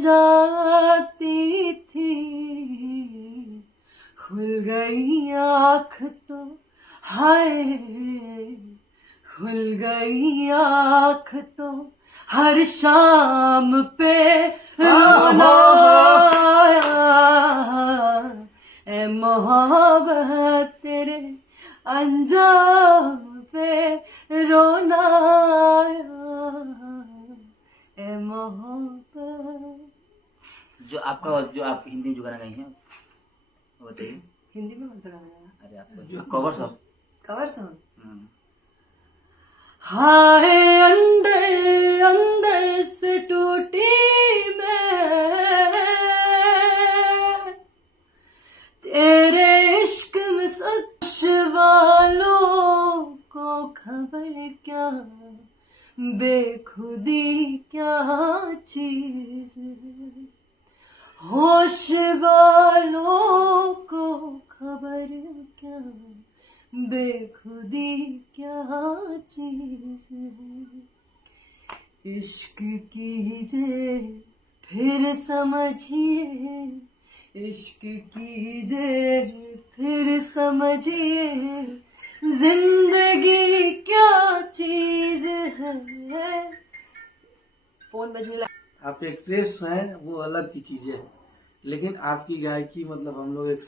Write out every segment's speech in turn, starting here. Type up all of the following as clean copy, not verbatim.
जाती थी, खुल गई आँख तो हाय, खुल गई आँख तो हर शाम पे रोना आया, ए मोहब्बत तेरे अंजाम पे रोना आया, ए मोहब्बत। जो आप हिंदी में जो गाना गाई हैं वो बताइए। हिंदी में कौन सा गाना है? अरे आपको कवर सॉन्ग। Cover song. हाय अंदर अंदर से टूटी मैं, तेरे इश्क में सच वालों को खबर क्या, बेखुदी क्या चीज है, होश वालों को खबर क्या, बेखुदी क्या चीज है। इश्क कीजिए फिर समझिए, इश्क कीजिए फिर समझिए, जिंदगी क्या चीज है। फोन बजने लगा। आप एक्ट्रेस हैं वो अलग की चीजें है, लेकिन आपकी गायकी मतलब हम लोग एक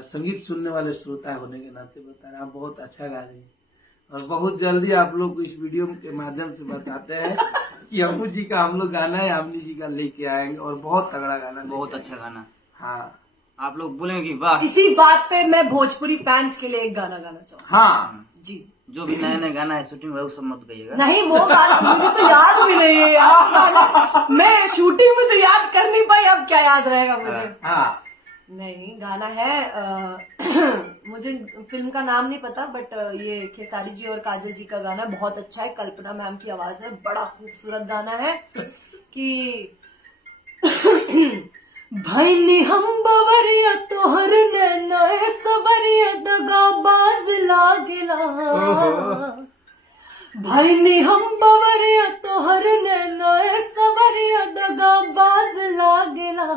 संगीत सुनने वाले श्रोता होने के नाते बता रहे हैं, आप बहुत अच्छा गा रही हैं। और बहुत जल्दी आप लोग को इस वीडियो के माध्यम से बताते हैं कि अम्मू जी का हम लोग गाना है, अम्मी जी का लेके आएंगे और बहुत तगड़ा गाना, बहुत अच्छा गाना। हाँ, आप लोग बोलेंगे वाह। इसी बात पे मैं भोजपुरी फैंस के लिए एक गाना गाना चाहूँ। हाँ जी, जो भी नया नया गाना है शूटिंग वो सब मत गाइएगा। नहीं वो गाना मुझे तो याद भी नहीं है यार, मैं शूटिंग में तो याद कर नहीं पाई, अब क्या याद रहेगा मुझे। हाँ नहीं गाना है मुझे फिल्म का नाम नहीं पता, बट ये खेसारी जी और काजल जी का गाना बहुत अच्छा है, कल्पना मैम की आवाज है, बड़ा खूबसूरत गाना है कि भैनी हम बवरिया तोहर नैना सवरिया दगाबाज लागला, भैनी हम बवरिया तोहर नैना सवरिया दगाबाज लागला,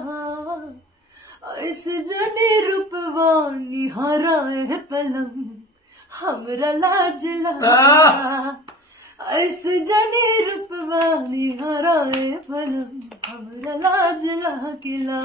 इस जनी रूपवानी हराए पलम हमरा लाजला, इस जनी रूपवानी हराए पलम हमरा लाजला किला।